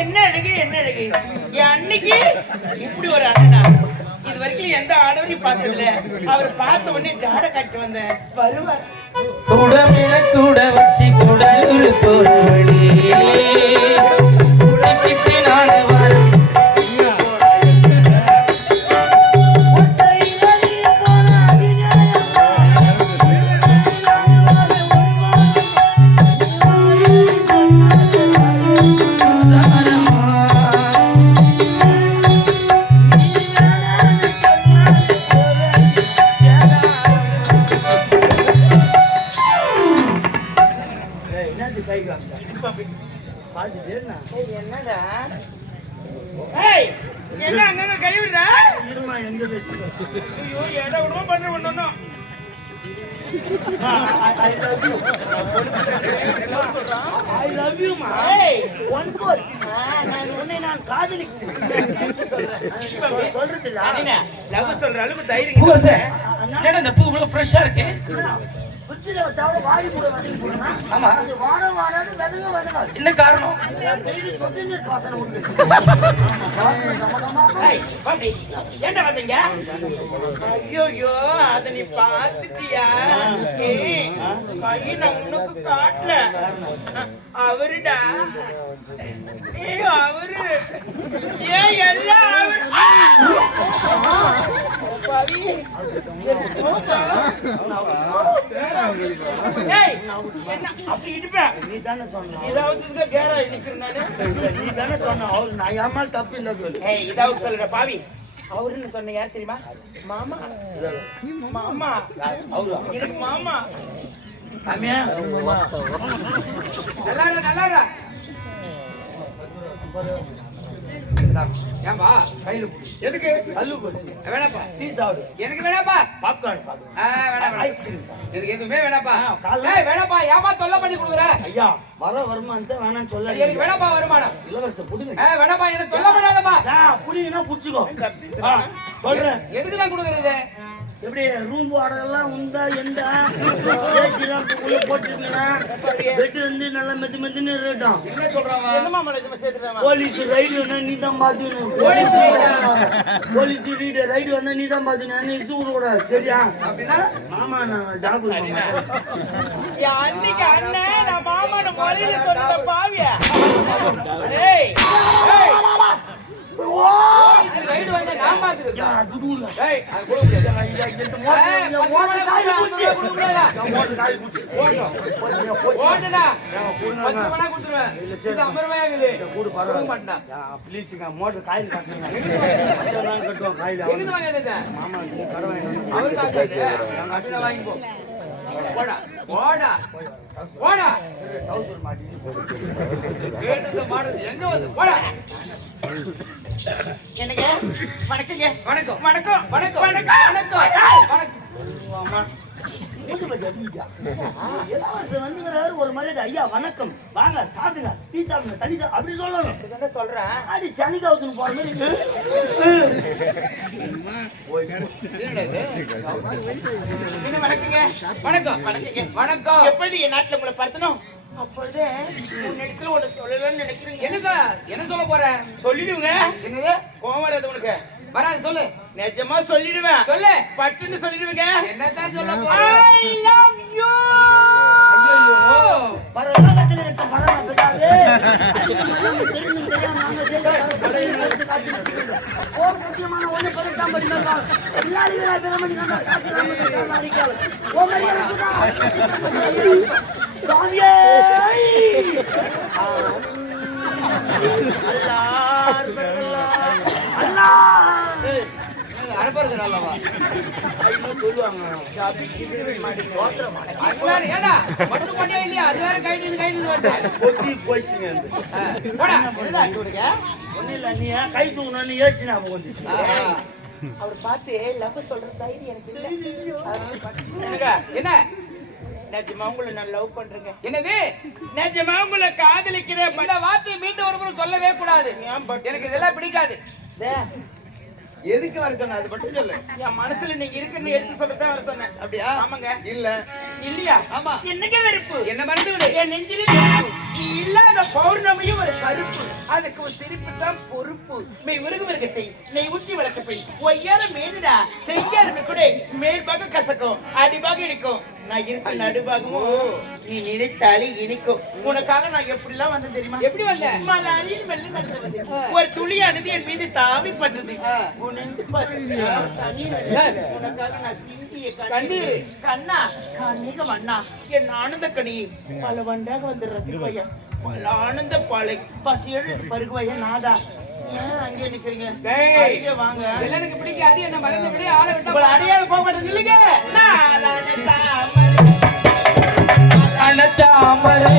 என்ன அழகு என்ன அழகு? என் அன்னைக்கு இப்படி ஒரு அண்ணனா? இது வரைக்கும் எந்த ஆடவரையும் பார்த்ததில்ல. அவர் பார்த்த உடனே ஜாட கட்டு வந்த வருவார். குடமில கூட வச்சு கூட ஒரு I love you, ma. ஏய் One more. ஆ, நான் உன்னை நான் காதலிக்கிறேன். சொல்றது லவ் சொல்ற அளவுக்கு தைரியம் இந்த பூ இவ்வளவு ஃப்ரெஷ்ஷா இருக்கு ஃப்ரிட்ஜில் வச்சாலும் கூட? ஆமா. அது வாட வாடாது, வதங்க வதங்காது. என்ன காரணம் டெய்லி சொட்டு வாசனை உண்டு. ஏன்டா வந்தீங்க? ஐயோயோ, அத நீ பார்த்துட்டியா? கை நான் உனக்கு காட்டல. அவருடா. அவரு. ஏய், எல்லாம் இதாவது இதுக்கு பாவி அவருன்னு சொன்ன யார் தெரியுமா மாமா. மாமா எனக்கு மாமா ஏன்பா? கையில எதுக்கு? கல்லு போச்சு வேணாப்பா. டீ சாப்பிடு. எனக்கு வேணாப்பா. பாப்கார்ன் சாப்பிடு. வேணாம். ஐஸ்கிரீம் சாப்பிடு. எனக்கு எதுவுமே வேணாப்பா. காலைல- வேணாப்பா. ஏமா தொல்லை பண்ணி கொடுக்குற? ஐயா வர வருமானத்தை வேணாம்னு சொல்ல எனக்கு வேணாப்பா வருமானம். இளவரச புடுங்க. வேணாப்பா. எனக்கு தொல்லை பண்ணாதப்பா. புடிங்கன்னா புடிச்சுக்கோ. சொல்றேன். எதுக்கு தான் கொடுக்குறது? எப்படி ரூம் வாடகைலாம் உண்டா எண்டா? ஏசிலாம் உள்ள போட்டுருக்கீங்களா பெட் வந்து நல்லா மெத்து மெத்துன்னு இருக்கட்டும் போலீஸ் ரைடு வந்தா நீ தான் பாத்துக்கணும். போலீஸ் ரைடா? போலீஸ் ரைடு ரைடு வந்தா நீ தான் பாத்துக்கணும். நீ இது விடக்கூடாது சரியா? மாமா நான் டாக்டர் அன்னைக்கு அண்ணன் நான் மாமான மொழியில சொன்ன பாவியா. ரைடு வந்தா நான் பாத்துக்கிறேன் மோட்டர் காயில் கட்டுவோம் காயில்? மாமா நீ கடை போடா, போடா, போடா. டவுசர் மாட்டிட்டு கேட்டது மாடுது. எங்க வந்து? போடா. என்னங்க? வணக்கங்க. வணக்கம். வணக்கம். வணக்கம். வணக்கம். வணக்கம். வந்துங்கிறாரு ஒரு மரியாதை ஐயா வணக்கம். வாங்க சாப்பிடுங்க டீ சாப்பிடுங்க தண்ணி அப்படி சொல்லணும் சொல்றேன் அடி சனிக்காவத்துன்னு போற மாதிரி என்னடா இது? என்ன வணக்கங்க? வணக்கம். வணக்கங்க. வணக்கம். எப்போது என் நாட்டுல உங்களை பார்த்தனும் அப்பொழுது உன்னிடத்துல ஒன்று சொல்லலாம்னு நினைக்கிறீங்க. என்னக்கா என்ன சொல்ல போறேன் சொல்லிடுங்க. என்னது? கோவம் வராது உனக்கு. வராது சொல்லு. நிஜமா சொல்லிடுவேன். சொல்லு. பட்டுன்னு சொல்லிடுவீங்க. என்னதான் சொல்ல போறேன் ஐ லவ் யூ. ஐயோ பரலோகத்தில் இருக்க பரம பிதாவே, அன்பு மனம் தெரிந்தும் தெரியாம நாங்க ஓர் சத்தியமான ஒண்ணு பதினெட்டாம் பிள்ளாடி விழா பிரமணி கண்ட காட்சி ராமனுக்கு அடிக்காது. ஓ மரியாதை. சாமியே! அல்லாஹ் அல்லாஹ், அல்லாஹ். ஒன்றும் இல்லை நீ ஏன் கை தூக்கணும்னு ஏசி ஞாபகம் வந்துச்சு. அவர் பார்த்து லவ் சொல்ற தைரியம் எனக்கு இல்ல. என்ன? நிஜமா உங்களை நான் லவ் பண்றேங்க. என்னது? நிஜமா உங்களை காதலிக்கிறேன் இந்த வார்த்தையை மீண்டும் ஒரு முறை சொல்லவே கூடாது. எனக்கு இதெல்லாம் பிடிக்காது. எதுக்கு வர சொன்ன? அது மட்டும் சொல்லு. என் மனசுல நீங்க இருக்குன்னு எடுத்து சொல்லத்தான் வர சொன்னேன். அப்படியா? ஆமாங்க. இல்ல. இல்லையா? ஆமா. என்னங்க வெறுப்பு? என்ன மறந்து விடு. என் நெஞ்சிலே. நீ இல்லாத பௌர்ணமியும் ஒரு கருப்பு. அதுக்கு ஒரு சிரிப்பு தான் பொறுப்பு. மெய் உருகு மிருகத்தை நெய் ஊற்றி வளர்க்கப்பை ஒய்யார மேலுடா. செய்யாருமே கூட மேல்பாக கசக்கும். அடிபாக இனிக்கும் நான் இருக்க நடுபாகமும் நீ நினைத்தாலே இனிக்கும். உனக்காக நான் எப்படிலாம் வந்தேன் தெரியுமா? எப்படி வந்த? மலையில் வெள்ளம் நடந்தது ஒரு துளியானது என் மீது தாவி பட்டது. உனக்காக நான் சிந்திய கண்ணீர். கண்ணா கண்ணிக மண்ணா என் ஆனந்த கனி. பல வண்டாக வந்து ரசிப்பைய பல ஆனந்த பாலை பசியோடு பருகுவைய நாதா. ஏன் அங்கே நிக்கிறீங்க டேய். வாங்க பிடிக்காது என்ன மறந்து விடு ஆளை விட்டா உங்களை அடையாள போக மாட்டேன் இல்லைங்க நாளான தாமரை.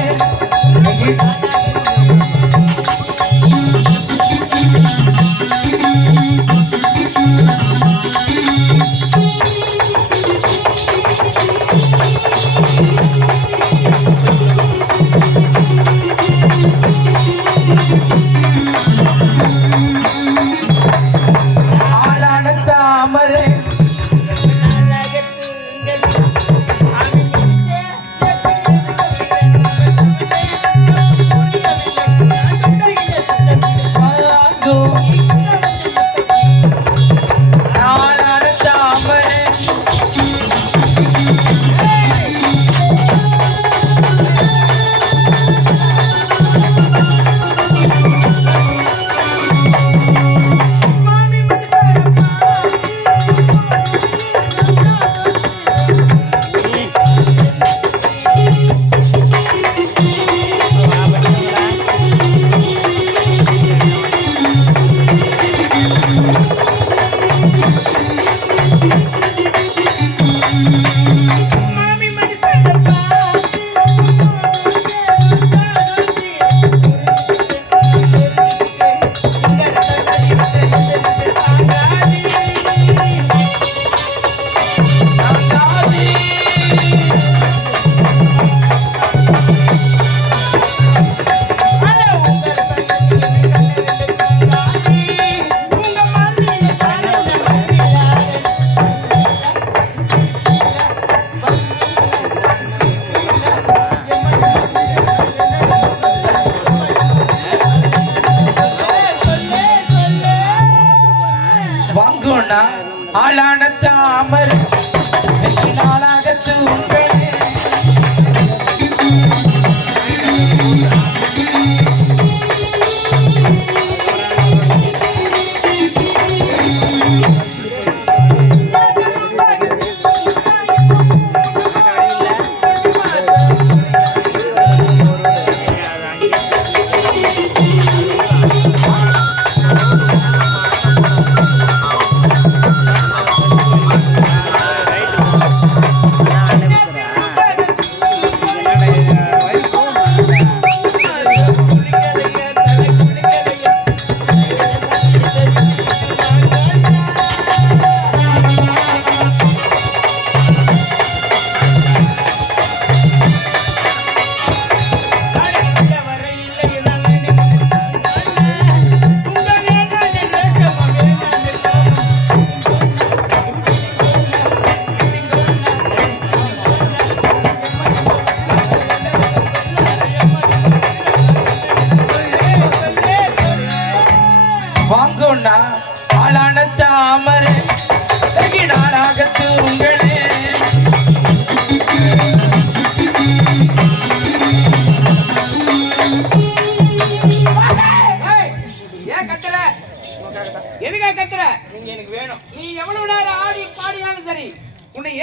ஆளான நாளாகத்து உங்கள்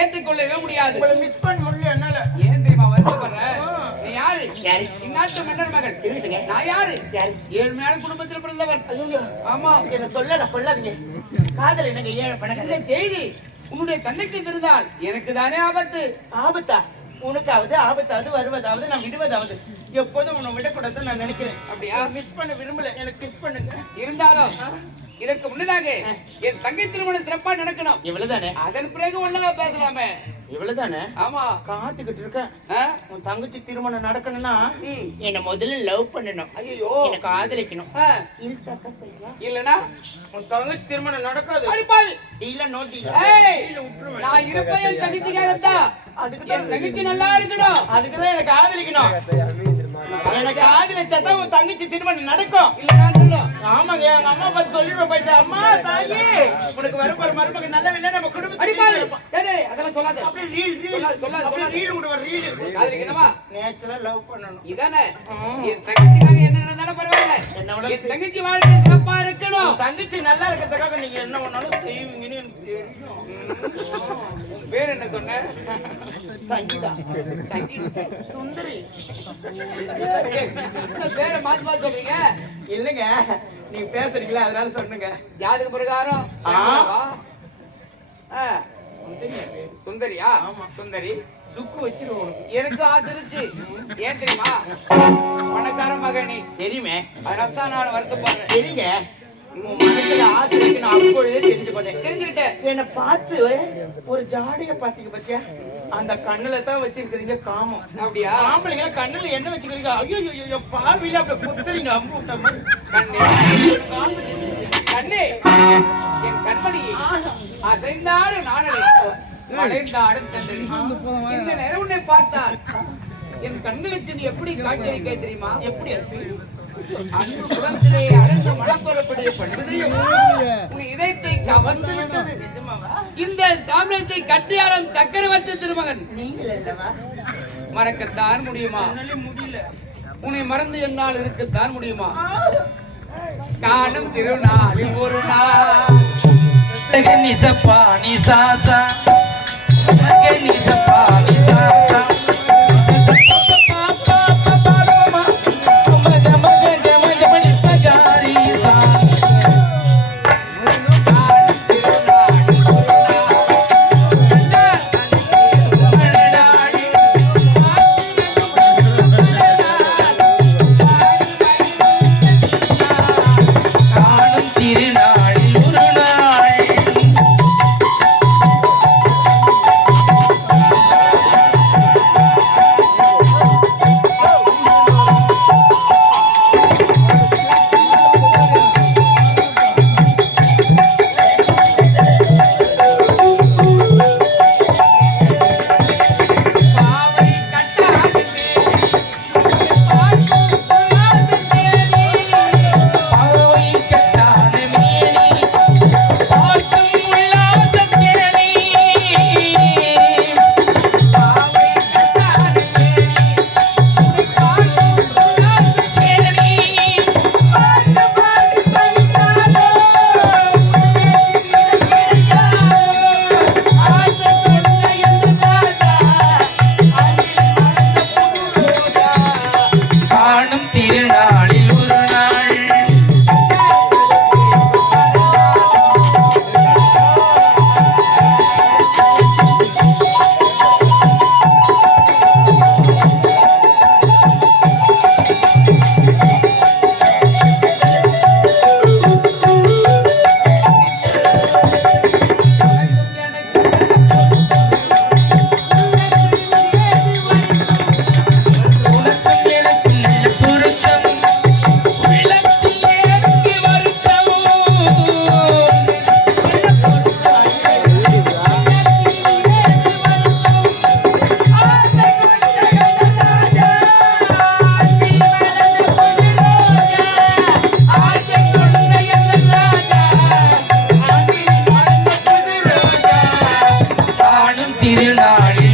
ஏற்றுக்கொள்ளவே முடியாது. உங்களை மிஸ் பண்ண முடியல என்னால. ஏன் தெரியுமா வருத்தப்படுற? நீ யாரு? இந்நாட்டு மன்னர் மகன் இருக்கட்டுங்க. நான் யாரு? யாரு? ஏழ்மையான குடும்பத்தில் பிறந்தவன் ஐயோ. ஆமா. என்ன சொல்லல கொள்ளாதீங்க. காதல் என்னங்க ஏழை இந்த பணக்காரன் செய்தி? உன்னுடைய தந்தைக்கு தெரிந்தால் எனக்கு தானே ஆபத்து. ஆபத்தா? உனக்காவது ஆபத்தாவது வருவதாவது நான் விடுவதாவது. எப்போதும் உன்னை விடக்கூடாதுன்னு நான் நினைக்கிறேன். அப்படியா? மிஸ் பண்ண விரும்பல. எனக்கு கிஸ் பண்ணுங்க. இருந்தாலும் இதற்கு முன்னதாக என் தங்கை திருமணம் சிறப்பா நடக்கணும். இவ்வளவுதானே? அதன் பிறகு ஒண்ணா பேசலாமே. இவ்வளவுதானே? ஆமா. காத்துக்கிட்டு இருக்கேன்? உன் தங்கச்சி திருமணம் நடக்கணும்னா. என்ன முதல்ல லவ் பண்ணணும். ஐயோ என்ன காதலிக்கணும். ஆ, இருத்தாக்கா செய்யலாம் இல்லனா உன் தங்கச்சி திருமணம் நடக்காது. அடிப்பாள். இல்ல நோட்டி நான் இருப்பேன் என் தங்கச்சிக்காகத்தான். அதுக்கு என் தங்கச்சி நல்லா இருக்கணும். அதுக்குதான் எனக்கு காதலிக்கணும். எனக்கு காதலிச்சாதான் உன் தங்கச்சி திருமணம் நடக்கும். இல்லனா ஆமாங்க எங்க அம்மா பார்த்து சொல்லிடுவேன் போயிட்டு. அம்மா தாயே உனக்கு வரப்போற மருமகன் நல்ல இல்லை நம்ம குடும்பத்துக்கு அதெல்லாம் சொல்லாத. அப்படியே ரீல் ரீல் சொல்லாத, அப்படியே. ரீல் விடுவ ரீல் காதலிக்கணுமா நேச்சுரலா லவ் பண்ணணும். இதானே. என் தங்கச்சிக்காக என்ன நடந்தாலும் பரவாயில்ல. தங்கச்சி வாழ்க்கை சிறப்பா இருக்கணும். தங்கச்சி நல்லா இருக்கிறதுக்காக நீங்க என்ன பண்ணாலும் செய்வீங்கன்னு எனக்கு தெரியும். பேர் என்ன சொன்ன? சங்கீதா. சங்கீதா. சுந்தரி. பேரை மாத்தி மாத்தி சொல்றீங்க? இல்லைங்க. நீங்க பேசுறீங்களா? அதனால சொன்னுங்க ஜாதக பிரகாரம். சுந்தரியா. சுந்தரி. சுக்கு வச்சிருவோம் உனக்கு. எனக்கு ஆசை இருந்துச்சு ஏன் தெரியுமா? பணக்கார மகனி. தெரியுமே. அதனால தான் நான் வருத்தப்படுறேன். தெரியுங்க. உன் மனசுல ஆசை இருக்கு. நான் அப்பொழுதே தெரிஞ்சு போட்டேன் தெரிஞ்சுக்கிட்டேன். என்னை பார்த்து ஒரு ஜாடிய பாத்தீங்க பாத்தியா அந்த கண்ணுல தான் வச்சிருக்கிறீங்க காமம். அப்படியா? ஆம்பளைங்க கண்ணுல என்ன வச்சுக்கிறீங்க ஐயோ ஐயோ, ஐயோ பார்வையில அப்ப குத்துறீங்க. அம்பு விட்ட மாதிரி. கண்ணே. கண்ணே. என் கண்மணி. அசைந்தாடும் நாணலை. மலைந்தாடும் தண்டனை இந்த நேரம் உன்னை பார்த்தால் என் கண்களுக்கு நீ எப்படி காட்சியளிக்க தெரியுமா? எப்படி இருக்கு அன்பு புறத்திலே அழந்த மனப்பரப்புடைய பண்புதையும் உன் இதயத்தை கவர்ந்து விட்டது. இந்த சாம்ராஜ்யத்தை கட்டியாளன் சக்கரவர்த்தி திருமகன். மறக்கத்தான் முடியுமா? என்னால முடியல உன்னை மறந்து என்னால் இருக்கத்தான் முடியுமா? காணும் திருநாளில் ஒரு நாள். நிசப்பா நிசாசா நிசப்பா நிசாசா காணும்